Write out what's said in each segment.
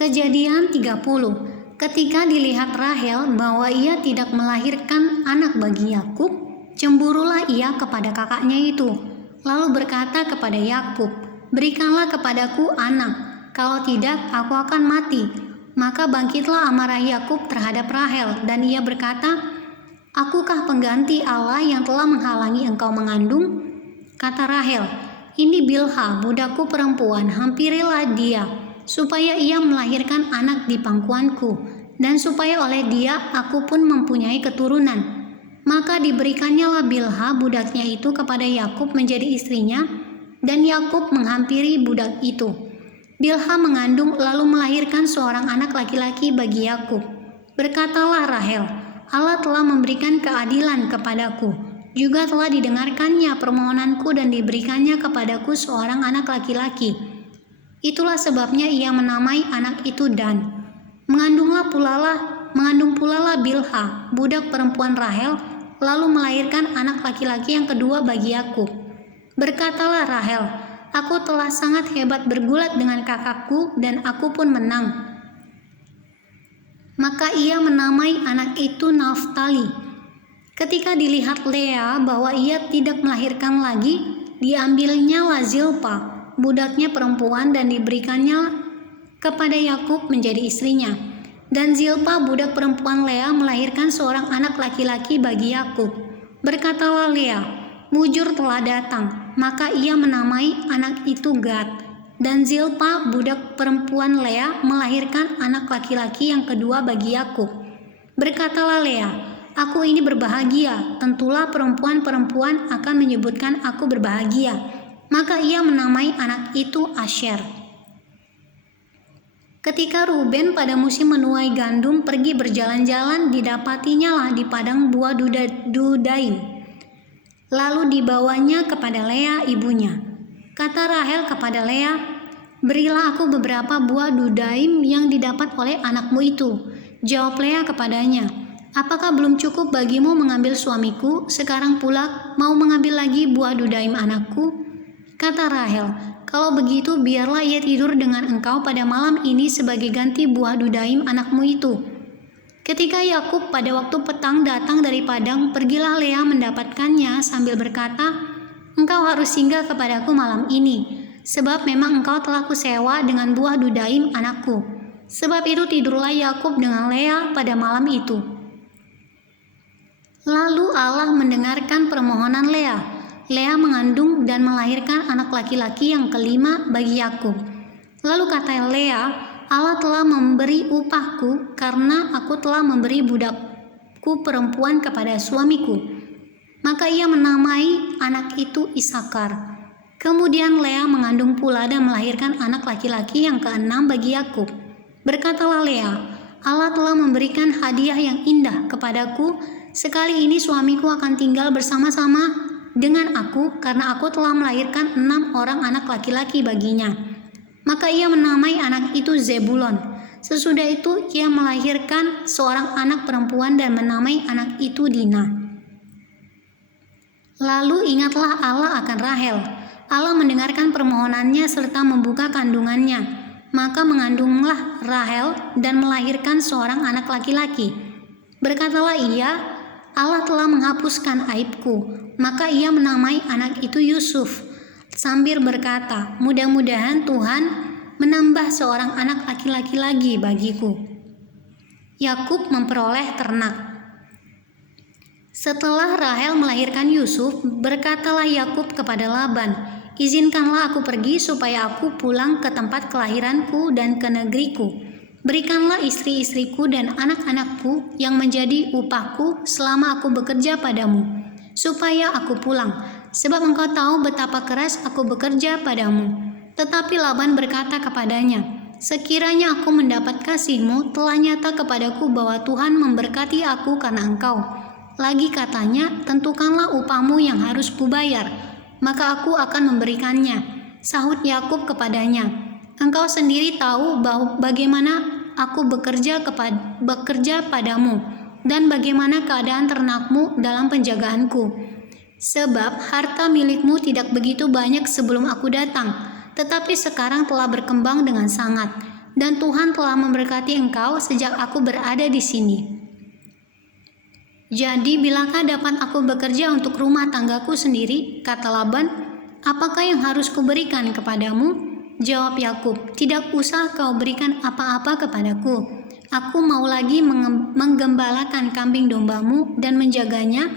Kejadian 30. Ketika dilihat Rahel bahwa ia tidak melahirkan anak bagi Yakub, cemburulah ia kepada kakaknya itu, lalu berkata kepada Yakub, "Berikanlah kepadaku anak, kalau tidak aku akan mati." Maka bangkitlah amarah Yakub terhadap Rahel, dan ia berkata, "Akukah pengganti Allah yang telah menghalangi engkau mengandung?" Kata Rahel, "Ini Bilha, budakku perempuan, hampirilah dia, supaya ia melahirkan anak di pangkuanku, dan supaya oleh dia aku pun mempunyai keturunan." Maka diberikannya Bilha budaknya itu kepada Yakub menjadi istrinya, dan Yakub menghampiri budak itu. Bilha mengandung lalu melahirkan seorang anak laki-laki bagi Yakub. Berkatalah Rahel, "Allah telah memberikan keadilan kepadaku, juga telah didengarkannya permohonanku dan diberikannya kepadaku seorang anak laki-laki. Itulah sebabnya ia menamai anak itu Dan. Mengandung pulalah Bilha, budak perempuan Rahel, lalu melahirkan anak laki-laki yang kedua bagi Yakub. Berkatalah Rahel, "Aku telah sangat hebat bergulat dengan kakakku, dan aku pun menang." Maka ia menamai anak itu Naftali. Ketika dilihat Lea bahwa ia tidak melahirkan lagi, diambilnya Zilpa, budaknya perempuan, dan diberikannya kepada Yakub menjadi istrinya. Dan Zilpa budak perempuan Lea melahirkan seorang anak laki-laki bagi Yakub. Berkatalah Lea, "Mujur telah datang." Maka ia menamai anak itu Gad. Dan Zilpa budak perempuan Lea melahirkan anak laki-laki yang kedua bagi Yakub. Berkatalah Lea, "Aku ini berbahagia, tentulah perempuan-perempuan akan menyebutkan aku berbahagia." Maka ia menamai anak itu Asher. Ketika Ruben pada musim menuai gandum pergi berjalan-jalan, didapatinya lah di padang buah Dudaim. Lalu dibawanya kepada Lea ibunya. Kata Rahel kepada Lea, "Berilah aku beberapa buah Dudaim yang didapat oleh anakmu itu." Jawab Lea kepadanya, "Apakah belum cukup bagimu mengambil suamiku? Sekarang pula mau mengambil lagi buah Dudaim anakku?" Kata Rahel, "Kalau begitu biarlah ia tidur dengan engkau pada malam ini sebagai ganti buah Dudaim anakmu itu." Ketika Yakub pada waktu petang datang dari padang, pergilah Lea mendapatkannya sambil berkata, "Engkau harus singgah kepadaku malam ini, sebab memang engkau telah kusewa dengan buah Dudaim anakku." Sebab itu tidurlah Yakub dengan Lea pada malam itu. Lalu Allah mendengarkan permohonan Lea. Lea mengandung dan melahirkan anak laki-laki yang kelima bagi Yakub. Lalu kata Lea, "Allah telah memberi upahku karena aku telah memberi budakku perempuan kepada suamiku." Maka ia menamai anak itu Isakar. Kemudian Lea mengandung pula dan melahirkan anak laki-laki yang keenam bagi Yakub. Berkatalah Lea, "Allah telah memberikan hadiah yang indah kepadaku. Sekali ini suamiku akan tinggal bersama-sama dengan aku karena aku telah melahirkan 6 orang anak laki-laki baginya." Maka ia menamai anak itu Zebulon. Sesudah itu ia melahirkan seorang anak perempuan dan menamai anak itu Dina. Lalu ingatlah Allah akan Rahel. Allah mendengarkan permohonannya serta membuka kandungannya. Maka mengandunglah Rahel dan melahirkan seorang anak laki-laki. Berkatalah ia, "Allah telah menghapuskan aibku." Maka ia menamai anak itu Yusuf, sambil berkata, "Mudah-mudahan Tuhan menambah seorang anak laki-laki lagi bagiku." Yakub memperoleh ternak. Setelah Rahel melahirkan Yusuf, berkatalah Yakub kepada Laban, "Izinkanlah aku pergi supaya aku pulang ke tempat kelahiranku dan ke negeriku. Berikanlah istri-istriku dan anak-anakku yang menjadi upahku selama aku bekerja padamu, supaya aku pulang, sebab engkau tahu betapa keras aku bekerja padamu." Tetapi Laban berkata kepadanya, "Sekiranya aku mendapat kasihmu, telah nyata kepadaku bahwa Tuhan memberkati aku karena engkau. Lagi katanya, tentukanlah upahmu yang harus kubayar, maka aku akan memberikannya." Sahut Yakub kepadanya, "Engkau sendiri tahu bagaimana aku bekerja padamu, dan bagaimana keadaan ternakmu dalam penjagaanku. Sebab harta milikmu tidak begitu banyak sebelum aku datang, tetapi sekarang telah berkembang dengan sangat. dan Tuhan telah memberkati engkau sejak aku berada di sini. Jadi bilakah dapat aku bekerja untuk rumah tanggaku sendiri?" Kata Laban, "Apakah yang harus kuberikan kepadamu?" Jawab Yakub, "Tidak usah kau berikan apa-apa kepadaku. Aku mau lagi menggembalakan kambing dombamu dan menjaganya,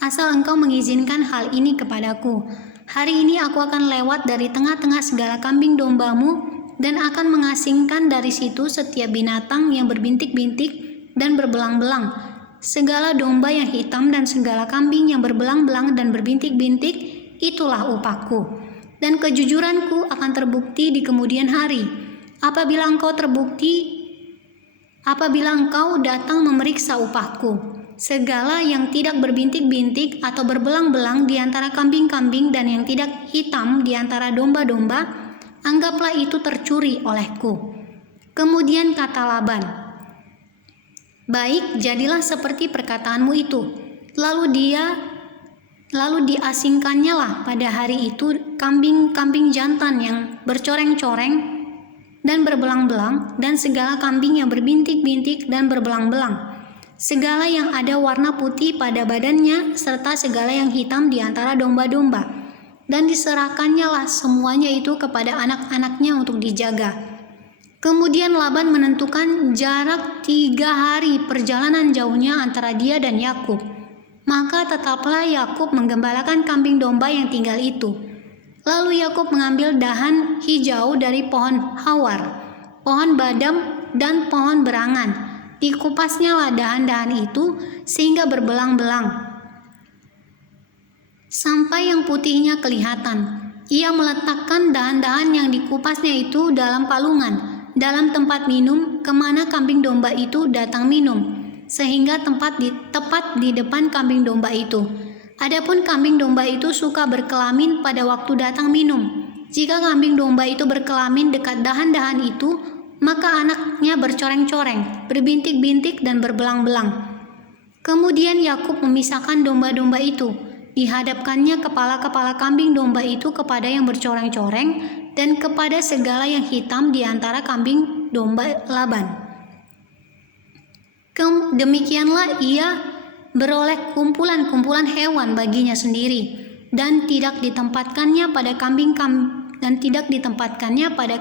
asal engkau mengizinkan hal ini kepadaku. Hari ini aku akan lewat dari tengah-tengah segala kambing dombamu dan akan mengasingkan dari situ setiap binatang yang berbintik-bintik dan berbelang-belang, segala domba yang hitam dan segala kambing yang berbelang-belang dan berbintik-bintik, itulah upahku. Dan kejujuranku akan terbukti di kemudian hari. Apabila engkau datang memeriksa upahku, segala yang tidak berbintik-bintik atau berbelang-belang di antara kambing-kambing dan yang tidak hitam di antara domba-domba, anggaplah itu tercuri olehku." Kemudian kata Laban, "Baik, jadilah seperti perkataanmu itu." Lalu diasingkannya lah pada hari itu kambing-kambing jantan yang bercoreng-coreng dan berbelang-belang, dan segala kambing yang berbintik-bintik dan berbelang-belang, segala yang ada warna putih pada badannya, serta segala yang hitam di antara domba-domba. Dan diserahkannya lah semuanya itu kepada anak-anaknya untuk dijaga. Kemudian Laban menentukan jarak 3 hari perjalanan jauhnya antara dia dan Yakub. Maka tetaplah Yakub menggembalakan kambing domba yang tinggal itu. Lalu Yakub mengambil dahan hijau dari pohon hawar, pohon badam, dan pohon berangan. Dikupasnya lah dahan-dahan itu sehingga berbelang-belang, sampai yang putihnya kelihatan. Ia meletakkan dahan-dahan yang dikupasnya itu dalam palungan, dalam tempat minum kemana kambing domba itu datang minum, sehingga tepat di depan kambing domba itu. Adapun kambing domba itu suka berkelamin pada waktu datang minum. Jika kambing domba itu berkelamin dekat dahan-dahan itu, maka anaknya bercoreng-coreng, berbintik-bintik dan berbelang-belang. Kemudian Yakub memisahkan domba-domba itu. Dihadapkannya kepala-kepala kambing domba itu kepada yang bercoreng-coreng dan kepada segala yang hitam di antara kambing domba Laban. Demikianlah ia beroleh kumpulan-kumpulan hewan baginya sendiri, dan tidak ditempatkannya pada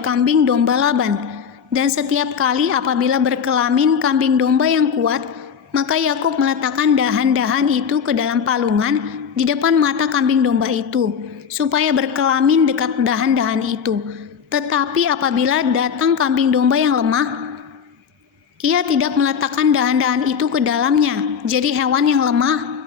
kambing domba Laban. Dan setiap kali apabila berkelamin kambing domba yang kuat, maka Yakub meletakkan dahan-dahan itu ke dalam palungan di depan mata kambing domba itu, supaya berkelamin dekat dahan-dahan itu. Tetapi apabila datang kambing domba yang lemah, ia tidak meletakkan dahan-dahan itu ke dalamnya. Jadi hewan yang lemah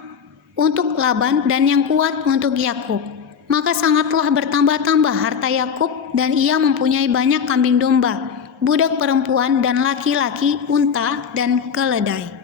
untuk Laban dan yang kuat untuk Yakub. Maka sangatlah bertambah-tambah harta Yakub, dan ia mempunyai banyak kambing domba, budak perempuan dan laki-laki, unta dan keledai.